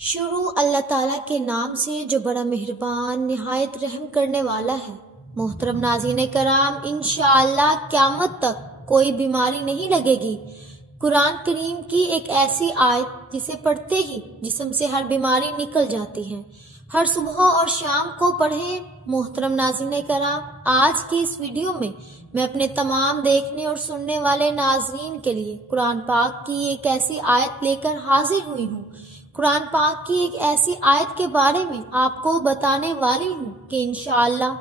شروع اللہ تعالیٰ کے نام سے جو بڑا مہربان نہایت رحم کرنے والا ہے۔ محترم ناظرین کرام، انشاءاللہ قیامت تک کوئی بیماری نہیں لگے گی۔ قرآن کریم کی ایک ایسی آیت جسے پڑھتے ہی جسم سے ہر بیماری نکل جاتی ہے۔ ہر صبح اور شام کو پڑھیں۔ محترم ناظرین کرام، آج کی اس ویڈیو میں اپنے تمام دیکھنے اور سننے والے ناظرین کے لیے قرآن پاک کی ایک ایسی آیت لے کر حاضر ہوئی ہوں۔ قرآن پاک کی ایک ایسی آیت کے بارے میں آپ کو بتانے والی ہوں کہ انشاءاللہ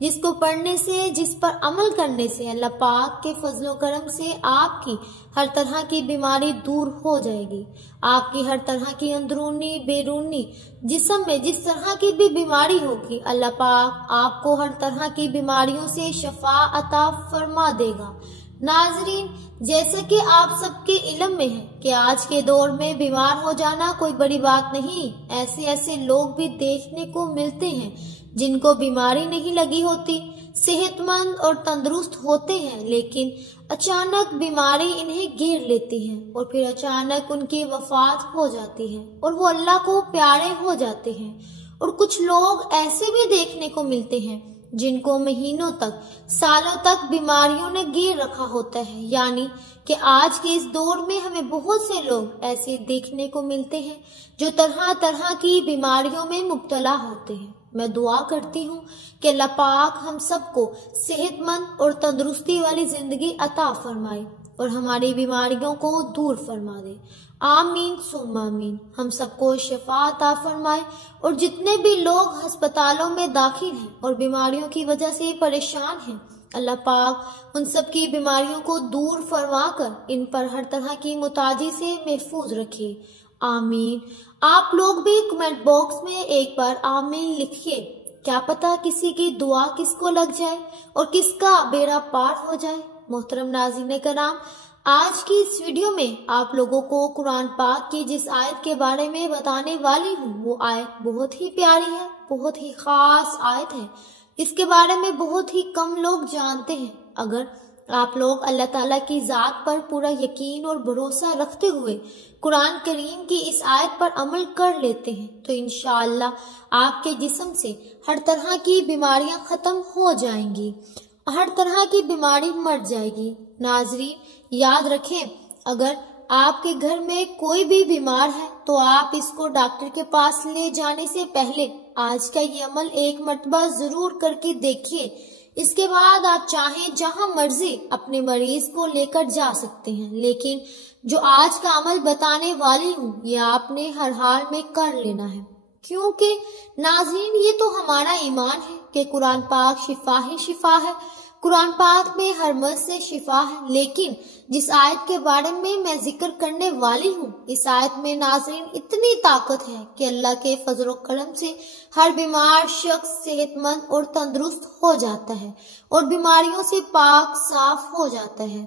جس کو پڑھنے سے، جس پر عمل کرنے سے اللہ پاک کے فضل و کرم سے آپ کی ہر طرح کی بیماری دور ہو جائے گی۔ آپ کی ہر طرح کی اندرونی بیرونی جسم میں جس طرح کی بھی بیماری ہوگی، اللہ پاک آپ کو ہر طرح کی بیماریوں سے شفا عطا فرما دے گا۔ ناظرین، جیسا کہ آپ سب کے علم میں ہے کہ آج کے دور میں بیمار ہو جانا کوئی بڑی بات نہیں۔ ایسے لوگ بھی دیکھنے کو ملتے ہیں جن کو بیماری نہیں لگی ہوتی، صحت مند اور تندرست ہوتے ہیں، لیکن اچانک بیماری انہیں گھیر لیتی ہے اور پھر اچانک ان کی وفات ہو جاتی ہے اور وہ اللہ کو پیارے ہو جاتے ہیں۔ اور کچھ لوگ ایسے بھی دیکھنے کو ملتے ہیں جن کو مہینوں تک، سالوں تک بیماریوں نے گھیر رکھا ہوتا ہے۔ یعنی کہ آج کے اس دور میں ہمیں بہت سے لوگ ایسے دیکھنے کو ملتے ہیں جو طرح طرح کی بیماریوں میں مبتلا ہوتے ہیں۔ میں دعا کرتی ہوں کہ اللہ پاک ہم سب کو صحت مند اور تندرستی والی زندگی عطا فرمائے اور ہماری بیماریوں کو دور فرما دے۔ آمین ثم آمین۔ ہم سب کو شفا عطا فرمائے اور جتنے بھی لوگ ہسپتالوں میں داخل ہیں اور بیماریوں کی وجہ سے پریشان ہیں، اللہ پاک ان سب کی بیماریوں کو دور فرما کر ان پر ہر طرح کی متاجی سے محفوظ رکھے۔ آمین۔ آپ لوگ بھی کمنٹ باکس میں ایک بار آمین لکھیے۔ کیا پتا کسی کی دعا کس کو لگ جائے اور کس کا بیڑا پار ہو جائے۔ محترم ناظرین کرام، آج کی اس ویڈیو میں آپ لوگوں کو قرآن پاک کی جس آیت کے بارے میں بتانے والی ہوں، وہ آیت بہت ہی پیاری ہے، بہت ہی خاص آیت ہے۔ اس کے بارے میں بہت ہی کم لوگ جانتے ہیں۔ اگر آپ لوگ اللہ تعالیٰ کی ذات پر پورا یقین اور بھروسہ رکھتے ہوئے قرآن کریم کی اس آیت پر عمل کر لیتے ہیں تو انشاءاللہ آپ کے جسم سے ہر طرح کی بیماریاں ختم ہو جائیں گی، ہر طرح کی بیماری مر جائے گی۔ ناظرین، یاد رکھیں، اگر آپ کے گھر میں کوئی بھی بیمار ہے تو آپ اس کو ڈاکٹر کے پاس لے جانے سے پہلے آج کا یہ عمل ایک مرتبہ ضرور کر کے دیکھیے۔ اس کے بعد آپ چاہیں جہاں مرضی اپنے مریض کو لے کر جا سکتے ہیں، لیکن جو آج کا عمل بتانے والی ہوں یہ آپ نے ہر حال میں کر لینا ہے، کیونکہ ناظرین یہ تو ہمارا ایمان ہے کہ قرآن پاک شفا ہی شفا ہے، قرآن پاک میں ہر مرض سے شفا ہے۔ لیکن جس آیت کے بارے میں ذکر کرنے والی ہوں، اس آیت میں ناظرین اتنی طاقت ہے کہ اللہ کے فضل و کرم سے ہر بیمار شخص صحت مند اور تندرست ہو جاتا ہے اور بیماریوں سے پاک صاف ہو جاتا ہے۔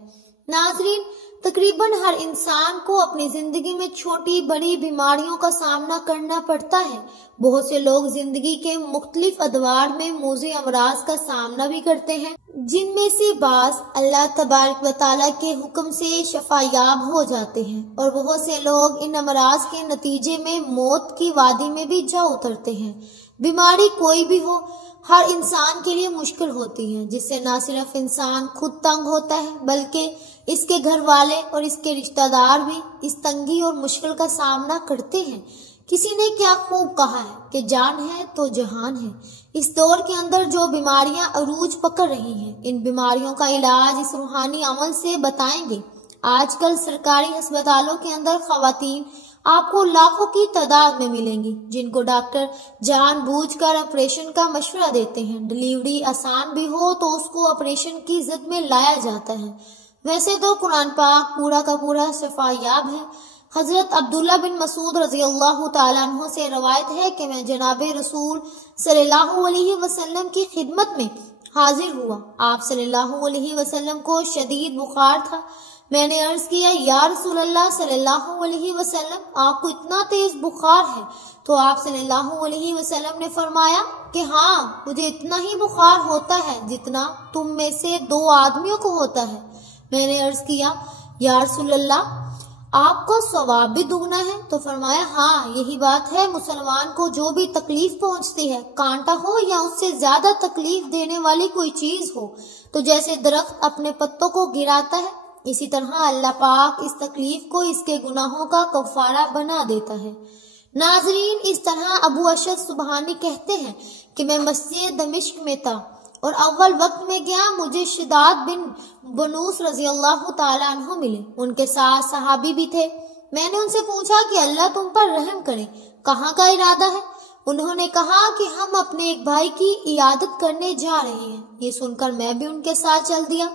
ناظرین، تقریباً ہر انسان کو اپنی زندگی میں چھوٹی بڑی بیماریوں کا سامنا کرنا پڑتا ہے۔ بہت سے لوگ زندگی کے مختلف ادوار میں موذی امراض کا سامنا بھی کرتے ہیں، جن میں سے بعض اللہ تبارک و تعالیٰ کے حکم سے شفا یاب ہو جاتے ہیں اور بہت سے لوگ ان امراض کے نتیجے میں موت کی وادی میں بھی جا اترتے ہیں۔ بیماری کوئی بھی ہو، ہر انسان کے لیے مشکل ہوتی ہے، جس سے نہ صرف انسان خود تنگ ہوتا ہے بلکہ اس کے گھر والے اور اس کے رشتہ دار بھی اس تنگی اور مشکل کا سامنا کرتے ہیں۔ کسی نے کیا خوب کہا ہے کہ جان ہے تو جہان ہے۔ اس دور کے اندر جو بیماریاں عروج پکڑ رہی ہیں، ان بیماریوں کا علاج اس روحانی عمل سے بتائیں گے۔ آج کل سرکاری ہسپتالوں کے اندر خواتین آپ کو لاکھوں کی تعداد میں ملیں گی جن کو ڈاکٹر جان بوجھ کر آپریشن کا مشورہ دیتے ہیں۔ ڈلیوری آسان بھی ہو تو اس کو آپریشن کی زد میں لایا جاتا ہے۔ ویسے تو قرآن پاک پورا کا پورا شفا یاب ہے۔ حضرت عبداللہ بن مسعود رضی اللہ تعالیٰ عنہ سے روایت ہے کہ میں جناب رسول صلی اللہ علیہ وسلم کی خدمت میں حاضر ہوا۔ آپ صلی اللہ علیہ وسلم کو شدید بخار تھا۔ میں نے عرض کیا، یا رسول اللہ صلی اللہ علیہ وسلم، آپ کو اتنا تیز بخار ہے؟ تو آپ صلی اللہ علیہ وسلم نے فرمایا کہ ہاں، مجھے اتنا ہی بخار ہوتا ہے جتنا تم میں سے 2 آدمیوں کو ہوتا ہے۔ میں نے عرض کیا، یا رسول اللہ، آپ کو ثواب بھی دگنا ہے؟ تو فرمایا ہاں یہی بات ہے، مسلمان کو جو بھی تکلیف پہنچتی ہے، کانٹا ہو یا اس سے زیادہ تکلیف دینے والی کوئی چیز ہو، تو جیسے درخت اپنے پتوں کو گراتا ہے، اسی طرح اللہ پاک اس تکلیف کو اس کے گناہوں کا کفارہ بنا دیتا ہے۔ ناظرین، اس طرح ابو اشد سبحانی کہتے ہیں کہ میں مسجد دمشق میں تھا اور اول وقت میں گیا، مجھے شداد بن بنوس رضی اللہ تعالیٰ عنہ ملے، ان کے ساتھ صحابی بھی تھے۔ میں نے ان سے پوچھا کہ اللہ تم پر رحم کرے، کہاں کا ارادہ ہے؟ انہوں نے کہا کہ ہم اپنے ایک بھائی کی عیادت کرنے جا رہے ہیں۔ یہ سن کر میں بھی ان کے ساتھ چل دیا۔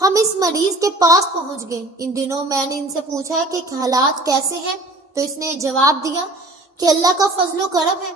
ہم اس مریض کے پاس پہنچ گئے۔ ان دنوں میں نے ان سے پوچھا کہ حالات کیسے ہیں، تو اس نے جواب دیا کہ اللہ کا فضل و کرم ہے۔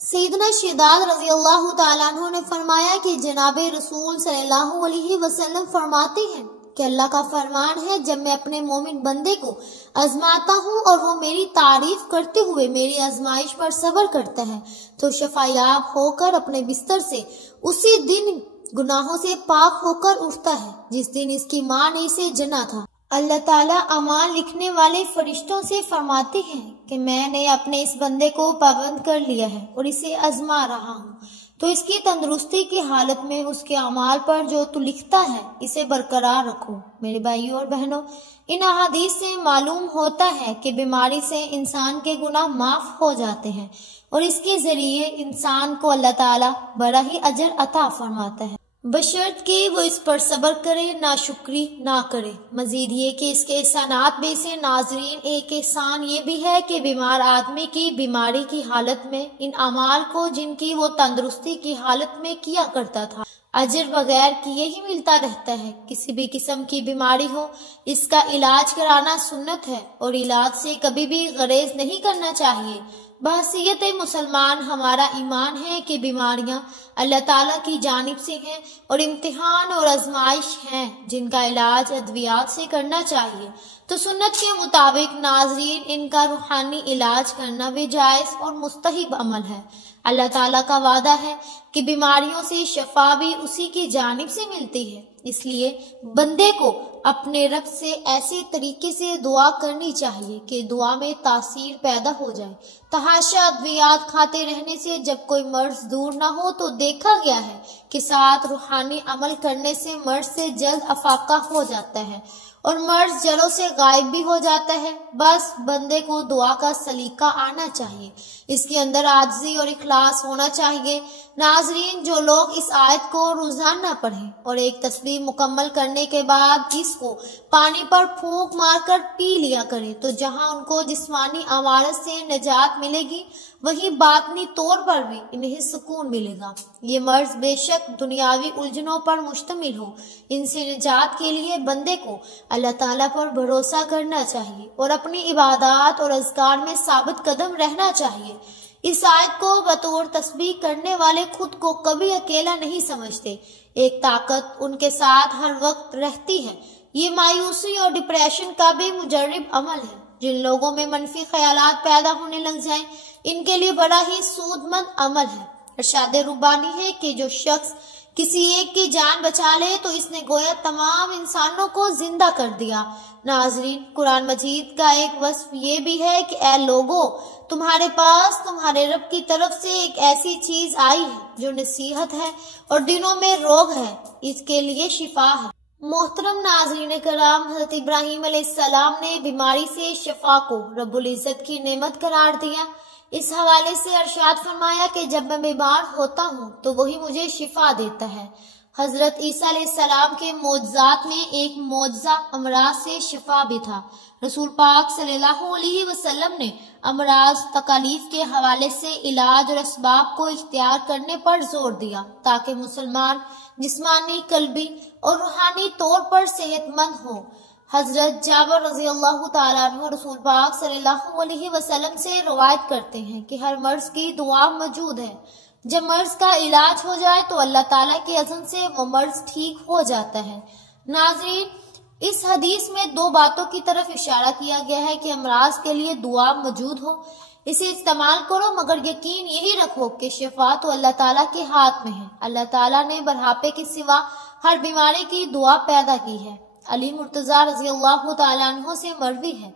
سیدنا شداد رضی اللہ تعالیٰ عنہ نے فرمایا کہ جناب رسول صلی اللہ علیہ وسلم فرماتے ہیں کہ اللہ کا فرمان ہے، جب میں اپنے مومن بندے کو آزماتا ہوں اور وہ میری تعریف کرتے ہوئے میری آزمائش پر صبر کرتا ہے تو شفا یاب ہو کر اپنے بستر سے اسی دن گناہوں سے پاک ہو کر اٹھتا ہے جس دن اس کی ماں نے اسے جنا تھا۔ اللہ تعالیٰ اعمال لکھنے والے فرشتوں سے فرماتے ہیں کہ میں نے اپنے اس بندے کو پابند کر لیا ہے اور اسے آزما رہا ہوں، تو اس کی تندرستی کی حالت میں اس کے اعمال پر جو تو لکھتا ہے اسے برقرار رکھو۔ میرے بھائیوں اور بہنوں، ان احادیث سے معلوم ہوتا ہے کہ بیماری سے انسان کے گناہ معاف ہو جاتے ہیں اور اس کے ذریعے انسان کو اللہ تعالیٰ بڑا ہی اجر عطا فرماتا ہے، بشرط کہ وہ اس پر صبر کرے، ناشکری نہ کرے۔ مزید یہ کہ اس کے احسانات میں سے ناظرین ایک احسان یہ بھی ہے کہ بیمار آدمی کی بیماری کی حالت میں ان اعمال کو جن کی وہ تندرستی کی حالت میں کیا کرتا تھا اجر بغیر کیے ہی ملتا رہتا ہے۔ کسی بھی قسم کی بیماری ہو، اس کا علاج کرانا سنت ہے اور علاج سے کبھی بھی غریز نہیں کرنا چاہیے۔ بحیثیت مسلمان ہمارا ایمان ہے کہ بیماریاں اللہ تعالیٰ کی جانب سے ہیں اور امتحان اور آزمائش ہیں جن کا علاج ادویات سے کرنا چاہیے، تو سنت کے مطابق ناظرین ان کا روحانی علاج کرنا بھی جائز اور مستحب عمل ہے۔ اللہ تعالیٰ کا وعدہ ہے کہ بیماریوں سے شفا بھی اسی کی جانب سے ملتی ہے، اس لیے بندے کو اپنے رب سے ایسے طریقے سے دعا کرنی چاہیے کہ دعا میں تاثیر پیدا ہو جائے۔ تحاشا ادویات کھاتے رہنے سے جب کوئی مرض دور نہ ہو تو دیکھا گیا ہے کہ ساتھ روحانی عمل کرنے سے مرض سے جلد افاقہ ہو جاتا ہے اور مرض جڑوں سے غائب بھی ہو جاتا ہے۔ بس بندے کو دعا کا سلیقہ آنا چاہیے، اس کے اندر عاجزی اور اخلاص ہونا چاہیے۔ ناظرین، جو لوگ اس آیت کو روزانہ پڑھیں اور ایک تسبیح مکمل کرنے کے بعد اس کو پانی پر پھونک مار کر پی لیا کریں تو جہاں ان کو جسمانی امراض سے نجات ملے گی، وہی باطنی طور پر بھی انہیں سکون ملے گا۔ یہ مرض بے شک دنیاوی الجھنوں پر مشتمل ہو، ان سے نجات کے لیے بندے کو اللہ تعالیٰ پر بھروسہ کرنا چاہیے اور اپنی عبادات اور اذکار میں ثابت قدم رہنا چاہیے۔ اس آیت کو بطور تسبیح کرنے والے خود کو کبھی اکیلا نہیں سمجھتے، ایک طاقت ان کے ساتھ ہر وقت رہتی ہے۔ یہ مایوسی اور ڈپریشن کا بھی مجرب عمل ہے۔ جن لوگوں میں منفی خیالات پیدا ہونے لگ جائیں، ان کے لیے بڑا ہی سود مند عمل ہے۔ ارشاد ربانی ہے کہ جو شخص کسی ایک کی جان بچا لے تو اس نے گویا تمام انسانوں کو زندہ کر دیا۔ ناظرین، قرآن مجید کا ایک وصف یہ بھی ہے کہ اے لوگو، تمہارے پاس تمہارے رب کی طرف سے ایک ایسی چیز آئی ہے جو نصیحت ہے اور دلوں میں روگ ہے، اس کے لیے شفا ہے۔ محترم ناظرین کرام، حضرت ابراہیم علیہ السلام نے بیماری سے شفا کو رب العزت کی نعمت قرار دیا۔ اس حوالے سے ارشاد فرمایا کہ جب میں بیمار ہوتا ہوں تو وہی مجھے شفا دیتا ہے۔ حضرت عیسیٰ علیہ السلام کے معجزات میں ایک معجزہ امراض سے شفا بھی تھا۔ رسول پاک صلی اللہ علیہ وسلم نے امراض تکالیف کے حوالے سے علاج اور اسباب کو اختیار کرنے پر زور دیا تاکہ مسلمان جسمانی، قلبی اور روحانی طور پر صحت مند ہوں۔ حضرت جابر رضی اللہ تعالیٰ عنہ رسول پاک صلی اللہ علیہ وسلم سے روایت کرتے ہیں کہ ہر مرض کی دعا موجود ہے۔ جب مرض کا علاج ہو جائے تو اللہ تعالیٰ کے اذن سے وہ مرض ٹھیک ہو جاتا ہے۔ ناظرین، اس حدیث میں دو باتوں کی طرف اشارہ کیا گیا ہے کہ امراض کے لیے دعا موجود ہو، اسے استعمال کرو، مگر یقین یہی رکھو کہ شفا تو اللہ تعالیٰ کے ہاتھ میں ہے۔ اللہ تعالیٰ نے بڑھاپے کے سوا ہر بیماری کی دعا پیدا کی ہے۔ علی مرتضیٰ رضی اللہ تعالیٰ عنہ سے مروی ہے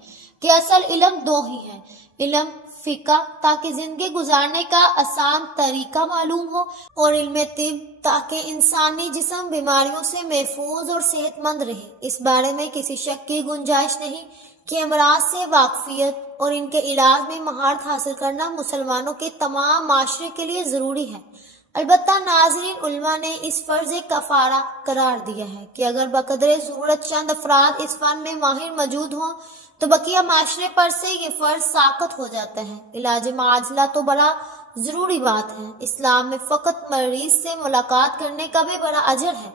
کہ اصل علم دو ہی ہے، علم فقہ تاکہ زندگی گزارنے کا آسان طریقہ معلوم ہو، اور علم طب تاکہ انسانی جسم بیماریوں سے محفوظ اور صحت مند رہے۔ اس بارے میں کسی شک کی گنجائش نہیں کہ امراض سے واقفیت اور ان کے علاج میں مہارت حاصل کرنا مسلمانوں کے تمام معاشرے کے لیے ضروری ہے۔ البتہ ناظرین، علماء نے اس فرض کفارہ قرار دیا ہے کہ اگر بقدر ضرورت چند افراد اس فن میں ماہر موجود ہوں تو بقیہ معاشرے پر سے یہ فرض ساقط ہو جاتا ہے۔ علاج معاجلہ تو بڑا ضروری بات ہے۔ اسلام میں فقط مریض سے ملاقات کرنے کا بھی بڑا اجر ہے۔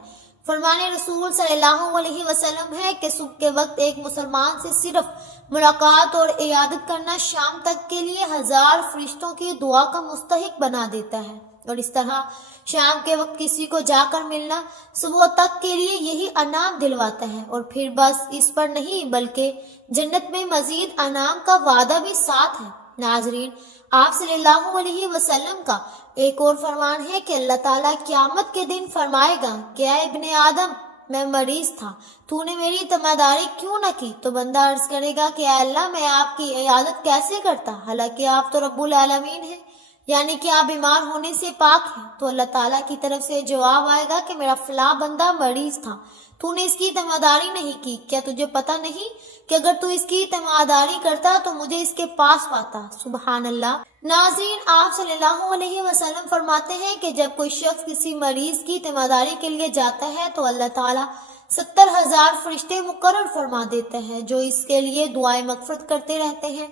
فرمان رسول صلی اللہ علیہ وسلم ہے کہ صبح کے وقت ایک مسلمان سے صرف ملاقات اور عیادت کرنا شام تک کے لیے 1000 فرشتوں کی دعا کا مستحق بنا دیتا ہے، اور اس طرح شام کے وقت کسی کو جا کر ملنا صبح تک کے لیے یہی انعام دلواتا ہے۔ اور پھر بس اس پر نہیں بلکہ جنت میں مزید انعام کا وعدہ بھی ساتھ ہے۔ ناظرین، آپ صلی اللہ علیہ وسلم کا ایک اور فرمان ہے کہ اللہ تعالیٰ قیامت کے دن فرمائے گا کہ اے ابن آدم، میں مریض تھا، تو نے میری تیمارداری کیوں نہ کی؟ تو بندہ عرض کرے گا کہ اے اللہ، میں آپ کی عیادت کیسے کرتا، حالانکہ آپ تو رب العالمین ہیں، یعنی کہ آپ بیمار ہونے سے پاک ہیں۔ تو اللہ تعالیٰ کی طرف سے جواب آئے گا کہ میرا فلاں بندہ مریض تھا، تو نے اس کی تیمارداری نہیں کی، کیا تجھے پتہ نہیں کہ اگر تو اس کی تیمارداری کرتا تو مجھے اس کے پاس پاتا؟ سبحان اللہ۔ ناظرین، آپ صلی اللہ علیہ وسلم فرماتے ہیں کہ جب کوئی شخص کسی مریض کی تیمارداری کے لیے جاتا ہے تو اللہ تعالیٰ 70,000 فرشتے مقرر فرما دیتے ہیں جو اس کے لیے دعائیں مغفرت کرتے رہتے ہیں۔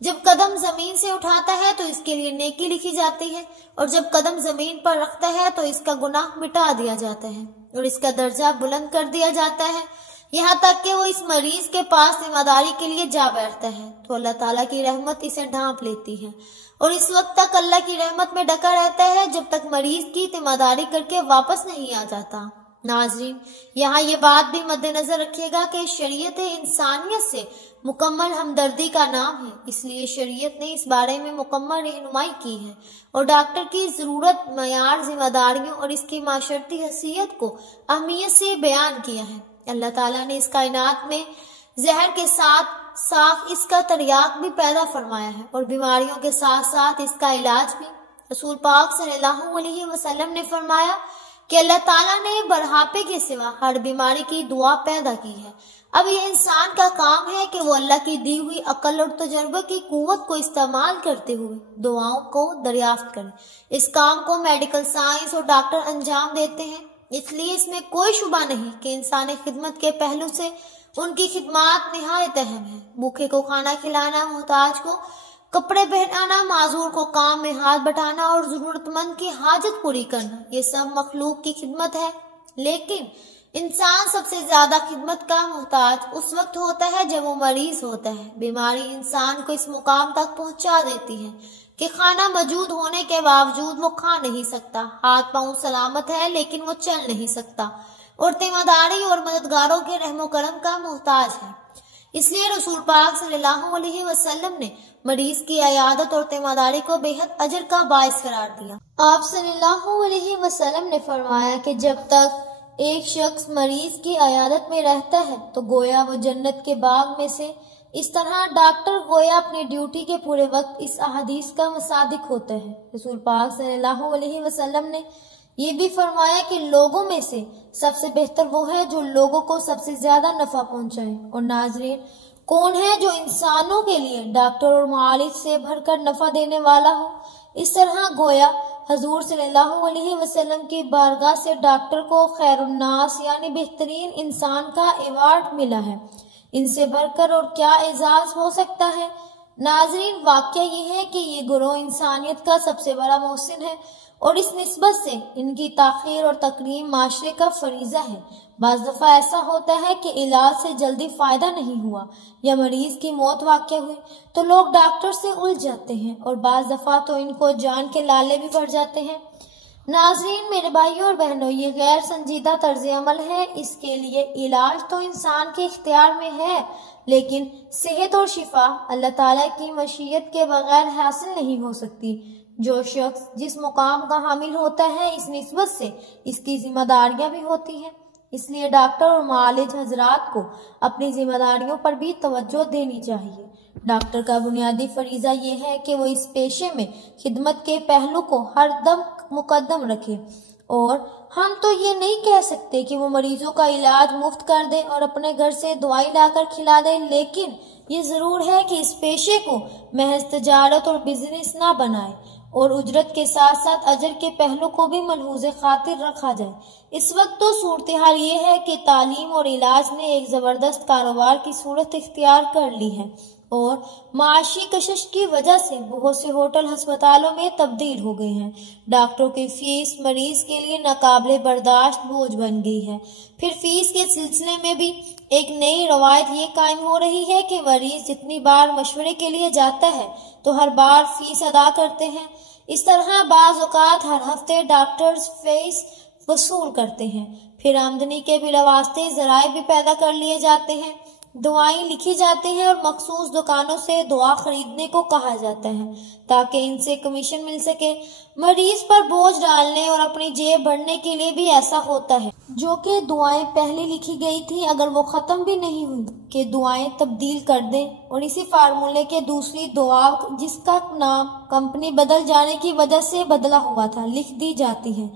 جب قدم زمین سے اٹھاتا ہے تو اس کے لیے نیکی لکھی جاتی ہے، اور جب قدم زمین پر رکھتا ہے تو اس کا گناہ مٹا دیا جاتا ہے اور اس کا درجہ بلند کر دیا جاتا ہے، یہاں تک کہ وہ اس مریض کے پاس تیمارداری کے لیے جا بیٹھتا ہے تو اللہ تعالیٰ کی رحمت اسے ڈھانپ لیتی ہے، اور اس وقت تک اللہ کی رحمت میں ڈھکا رہتا ہے جب تک مریض کی تیمارداری کر کے واپس نہیں آ جاتا۔ ناظرین، یہاں یہ بات بھی مد نظر رکھیے گا کہ شریعت انسانیت سے مکمل ہمدردی کا نام ہے، اس لیے شریعت نے اس بارے میں مکمل رہنمائی کی ہے، اور ڈاکٹر کی ضرورت، معیار، ذمہ داریوں اور اس کی معاشرتی حیثیت کو اہمیت سے بیان کیا ہے۔ اللہ تعالیٰ نے اس کائنات میں زہر کے ساتھ ساتھ اس کا تریاق بھی پیدا فرمایا ہے، اور بیماریوں کے ساتھ ساتھ اس کا علاج بھی۔ رسول پاک صلی اللہ علیہ وسلم نے فرمایا کہ اللہ تعالیٰ نے بڑھاپے کے سوا ہر بیماری کی دعا پیدا کی ہے۔ اب یہ انسان کا کام ہے کہ وہ اللہ کی دی ہوئی عقل اور تجربے کی قوت کو استعمال کرتے ہوئے دعاؤں کو دریافت کرے۔ اس کام کو میڈیکل سائنس اور ڈاکٹر انجام دیتے ہیں، اس لیے اس میں کوئی شبہ نہیں کہ انسانی خدمت کے پہلو سے ان کی خدمات نہایت اہم ہے۔ بھوکے کو کھانا کھلانا، محتاج کو کپڑے پہنانا، معذور کو کام میں ہاتھ بٹانا اور ضرورت مند کی حاجت پوری کرنا، یہ سب مخلوق کی خدمت ہے۔ لیکن انسان سب سے زیادہ خدمت کا محتاج اس وقت ہوتا ہے جب وہ مریض ہوتا ہے۔ بیماری انسان کو اس مقام تک پہنچا دیتی ہے کہ کھانا موجود ہونے کے باوجود وہ کھا نہیں سکتا، ہاتھ پاؤں سلامت ہے لیکن وہ چل نہیں سکتا، اور تیمارداری اور مددگاروں کے رحم و کرم کا محتاج ہے۔ اس لیے رسول پاک صلی اللہ علیہ وسلم نے مریض کی عیادت اور تیمارداری کو بے حد اجر کا باعث قرار دیا۔ آپ صلی اللہ علیہ وسلم نے فرمایا کہ جب تک ایک شخص مریض کی عیادت میں رہتا ہے تو گویا وہ جنت کے باغ میں سے، اس طرح ڈاکٹر گویا اپنی ڈیوٹی کے پورے وقت اس احادیث کا مصادق ہوتا ہے۔ رسول پاک صلی اللہ علیہ وسلم نے یہ بھی فرمایا کہ لوگوں میں سے سب سے بہتر وہ ہے جو لوگوں کو سب سے زیادہ نفع پہنچائے۔ اور ناظرین، کون ہے جو انسانوں کے لیے ڈاکٹر اور معالج سے بڑھ کر نفع دینے والا ہو؟ اس طرح گویا حضور صلی اللہ علیہ وسلم کی بارگاہ سے ڈاکٹر کو خیر الناس یعنی بہترین انسان کا ایوارڈ ملا ہے۔ ان سے بڑھ کر اور کیا اعزاز ہو سکتا ہے؟ ناظرین، واقعہ یہ ہے کہ یہ گروہ انسانیت کا سب سے بڑا محسن ہے، اور اس نسبت سے ان کی تاخیر اور تکریم معاشرے کا فریضہ ہے۔ بعض دفعہ ایسا ہوتا ہے کہ علاج سے جلدی فائدہ نہیں ہوا یا مریض کی موت واقع ہوئی تو لوگ ڈاکٹر سے الجھ جاتے ہیں، اور بعض دفعہ تو ان کو جان کے لالے بھی پڑ جاتے ہیں۔ ناظرین، میرے بھائیوں اور بہنوں، یہ غیر سنجیدہ طرز عمل ہے۔ اس کے لیے علاج تو انسان کے اختیار میں ہے، لیکن صحت اور شفا اللہ تعالیٰ کی مشیت کے بغیر حاصل نہیں ہو سکتی۔ جو شخص جس مقام کا حامل ہوتا ہے، اس نسبت سے اس کی ذمہ داریاں بھی ہوتی ہیں۔ اس لیے ڈاکٹر اور معالج حضرات کو اپنی ذمہ داریوں پر بھی توجہ دینی چاہیے۔ ڈاکٹر کا بنیادی فریضہ یہ ہے کہ وہ اس پیشے میں خدمت کے پہلو کو ہر دم مقدم رکھے، اور ہم تو یہ نہیں کہہ سکتے کہ وہ مریضوں کا علاج مفت کر دے اور اپنے گھر سے دوائی لا کر کھلا دے، لیکن یہ ضرور ہے کہ اس پیشے کو محض تجارت اور بزنس نہ بنائے اور اجرت کے ساتھ ساتھ اجر کے پہلو کو بھی ملحوظ خاطر رکھا جائے۔ اس وقت تو صورتحال یہ ہے کہ تعلیم اور علاج نے ایک زبردست کاروبار کی صورت اختیار کر لی ہے، اور معاشی کشش کی وجہ سے بہت سے ہوٹل ہسپتالوں میں تبدیل ہو گئے ہیں۔ ڈاکٹروں کی فیس مریض کے لیے ناقابل برداشت بوجھ بن گئی ہے۔ پھر فیس کے سلسلے میں بھی ایک نئی روایت یہ قائم ہو رہی ہے کہ مریض جتنی بار مشورے کے لیے جاتا ہے تو ہر بار فیس ادا کرتے ہیں۔ اس طرح بعض اوقات ہر ہفتے ڈاکٹرز فیس وصول کرتے ہیں۔ پھر آمدنی کے بلا واسطے ذرائع بھی پیدا کر لیے جاتے ہیں۔ دعائیں لکھی جاتی ہیں اور مخصوص دکانوں سے دعا خریدنے کو کہا جاتا ہے تاکہ ان سے کمیشن مل سکے۔ مریض پر بوجھ ڈالنے اور اپنی جیب بھرنے کے لیے بھی ایسا ہوتا ہے، جو کہ دعائیں پہلے لکھی گئی تھی اگر وہ ختم بھی نہیں ہوئی کہ دعائیں تبدیل کر دیں، اور اسی فارمولے کے دوسری دعا جس کا نام کمپنی بدل جانے کی وجہ سے بدلا ہوا تھا لکھ دی جاتی ہے۔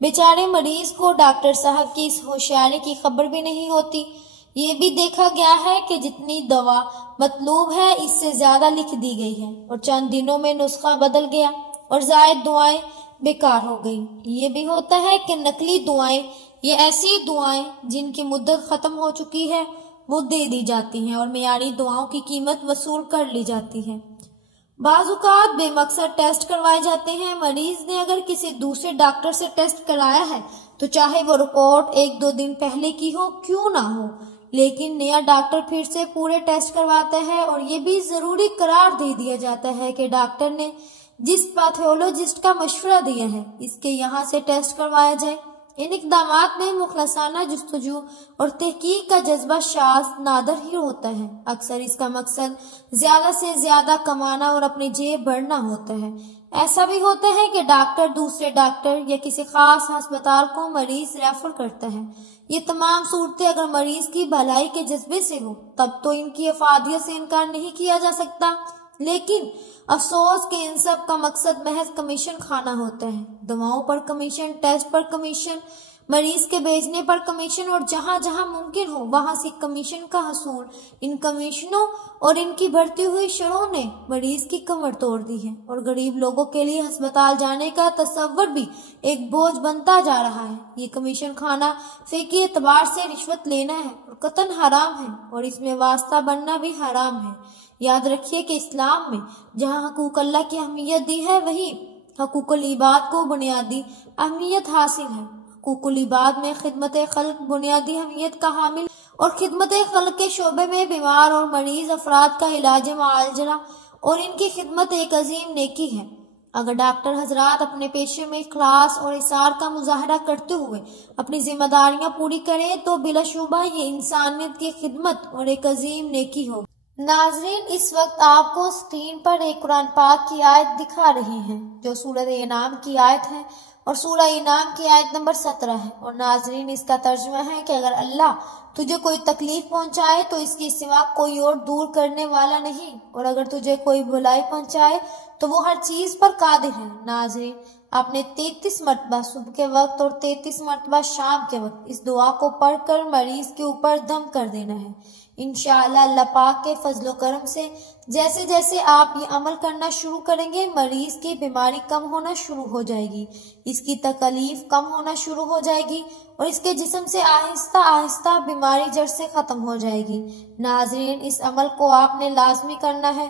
بیچارے مریض کو ڈاکٹر صاحب کی اس ہوشیاری کی خبر بھی نہیں ہوتی۔ یہ بھی دیکھا گیا ہے کہ جتنی دوا مطلوب ہے اس سے زیادہ لکھ دی گئی ہے اور چند دنوں میں نسخہ بدل گیا اور زائد دعائیں بیکار ہو گئی۔ یہ بھی ہوتا ہے کہ نقلی دعائیں، یہ ایسی دعائیں جن کی مدت ختم ہو چکی ہے، وہ دے دی جاتی ہیں اور معیاری دعاؤں کی قیمت وصول کر لی جاتی ہے۔ بعض اوقات بے مقصد ٹیسٹ کروائے جاتے ہیں۔ مریض نے اگر کسی دوسرے ڈاکٹر سے ٹیسٹ کرایا ہے تو چاہے وہ رپورٹ 1-2 دن پہلے کی ہو کیوں نہ ہو، لیکن نیا ڈاکٹر پھر سے پورے ٹیسٹ کرواتا ہے اور یہ بھی ضروری قرار دے دیا جاتا ہے کہ ڈاکٹر نے جس پیتھولوجسٹ کا مشورہ دیا ہے اس کے یہاں سے ٹیسٹ کروایا جائے۔ ان اقدامات میں مخلصانہ جستجو اور تحقیق کا جذبہ شاذ نادر ہی ہوتا ہے۔ اکثر اس کا مقصد زیادہ سے زیادہ کمانا اور اپنی جیب بھرنا ہوتا ہے۔ ایسا بھی ہوتا ہے کہ ڈاکٹر دوسرے ڈاکٹر یا کسی خاص ہسپتال کو مریض ریفر کرتا ہے۔ یہ تمام صورتیں اگر مریض کی بھلائی کے جذبے سے ہو تب تو ان کی افادیت سے انکار نہیں کیا جا سکتا، لیکن افسوس کہ ان سب کا مقصد محض کمیشن کھانا ہوتا ہے۔ دواؤں پر کمیشن، ٹیسٹ پر کمیشن، مریض کے بھیجنے پر کمیشن، اور جہاں جہاں ممکن ہو وہاں سے کمیشن کا حصول۔ ان کمیشنوں اور ان کی بڑھتی ہوئی شرحوں نے مریض کی کمر توڑ دی ہے اور غریب لوگوں کے لیے ہسپتال جانے کا تصور بھی ایک بوجھ بنتا جا رہا ہے۔ یہ کمیشن کھانا فقہی اعتبار سے رشوت لینا ہے اور قطعاً حرام ہے، اور اس میں واسطہ بننا بھی حرام ہے۔ یاد رکھیے کہ اسلام میں جہاں حقوق اللہ کی اہمیت دی ہے وہیں حقوق العباد کو بنیادی اہمیت حاصل ہے۔ حقوق العباد میں خدمت خلق بنیادی اہمیت کا حامل، اور خدمت خلق کے شعبے میں بیمار اور مریض افراد کا علاج معالجہ اور ان کی خدمت ایک عظیم نیکی ہے۔ اگر ڈاکٹر حضرات اپنے پیشے میں اخلاص اور اصرار کا مظاہرہ کرتے ہوئے اپنی ذمہ داریاں پوری کریں تو بلا شبہ یہ انسانیت کی خدمت اور ایک عظیم نیکی ہوگی۔ ناظرین، اس وقت آپ کو اسکرین پر ایک قرآن پاک کی آیت دکھا رہی ہیں جو سورہ انعام کی آیت ہے اور سورہ انعام کی آیت نمبر 17 ہے، اور ناظرین اس کا ترجمہ ہے کہ اگر اللہ تجھے کوئی تکلیف پہنچائے تو اس کے سوا کوئی اور دور کرنے والا نہیں، اور اگر تجھے کوئی بھلائی پہنچائے تو وہ ہر چیز پر قادر ہے۔ ناظرین، آپ نے 33 مرتبہ صبح کے وقت اور 33 مرتبہ شام کے وقت اس دعا کو پڑھ کر مریض کے اوپر دم کر دینا ہے۔ انشاءاللہ اللہ پاک کے فضل و کرم سے جیسے جیسے آپ یہ عمل کرنا شروع کریں گے مریض کی بیماری کم ہونا شروع ہو جائے گی، اس کی تکلیف کم ہونا شروع ہو جائے گی اور اس کے جسم سے آہستہ آہستہ بیماری جڑ سے ختم ہو جائے گی۔ ناظرین، اس عمل کو آپ نے لازمی کرنا ہے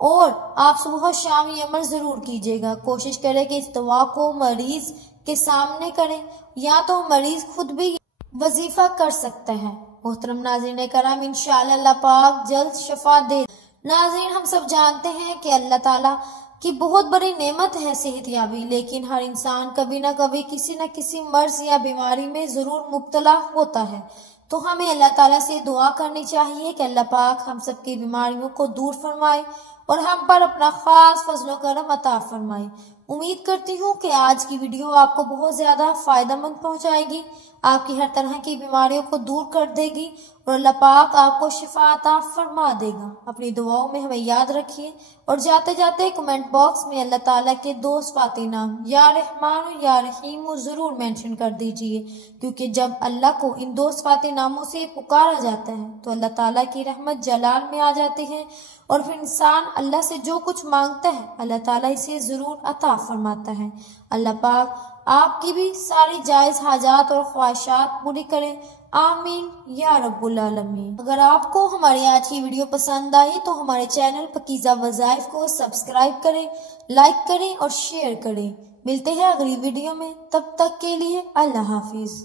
اور آپ صبح و شام یہ عمل ضرور کیجیے گا۔ کوشش کریں کہ اس دعا کو مریض کے سامنے کریں، یا تو مریض خود بھی وظیفہ کر سکتا ہے۔ محترم ناظرین کرام، انشاءاللہ اللہ پاک جلد شفا دے۔ ناظرین، ہم سب جانتے ہیں کہ اللہ تعالیٰ کی بہت بڑی نعمت ہے صحت یابی، لیکن ہر انسان کبھی نہ کبھی کسی نہ کسی مرض یا بیماری میں ضرور مبتلا ہوتا ہے، تو ہمیں اللہ تعالیٰ سے دعا کرنی چاہیے کہ اللہ پاک ہم سب کی بیماریوں کو دور فرمائے اور ہم پر اپنا خاص فضل و کرم عطا فرمائے۔ امید کرتی ہوں کہ آج کی ویڈیو آپ کو بہت زیادہ فائدہ مند پہنچائے گی، آپ کی ہر طرح کی بیماریوں کو دور کر دے گی اور اللہ پاک آپ کو شفا عطا فرما دے گا۔ اپنی دعاؤں میں ہمیں یاد رکھیے اور جاتے جاتے کمنٹ باکس میں اللہ تعالیٰ کے 2 صفاتی نام یا رحمان و یا رحیم ضرور مینشن کر دیجئے، کیونکہ جب اللہ کو ان 2 صفاتی ناموں سے پکارا جاتا ہے تو اللہ تعالیٰ کی رحمت جلال میں آ جاتے ہیں، اور پھر انسان اللہ سے جو کچھ مانگتا ہے اللہ تعالیٰ اسے ضرور عطا فرماتا ہے۔ اللہ پاک آپ کی بھی ساری جائز حاجات اور خواہشات پوری کریں، آمین یا رب العالمین۔ اگر آپ کو ہماری آج کی ویڈیو پسند آئی تو ہمارے چینل پاکیزہ وظائف کو سبسکرائب کریں، لائک کریں اور شیئر کریں۔ ملتے ہیں اگلی ویڈیو میں، تب تک کے لیے اللہ حافظ۔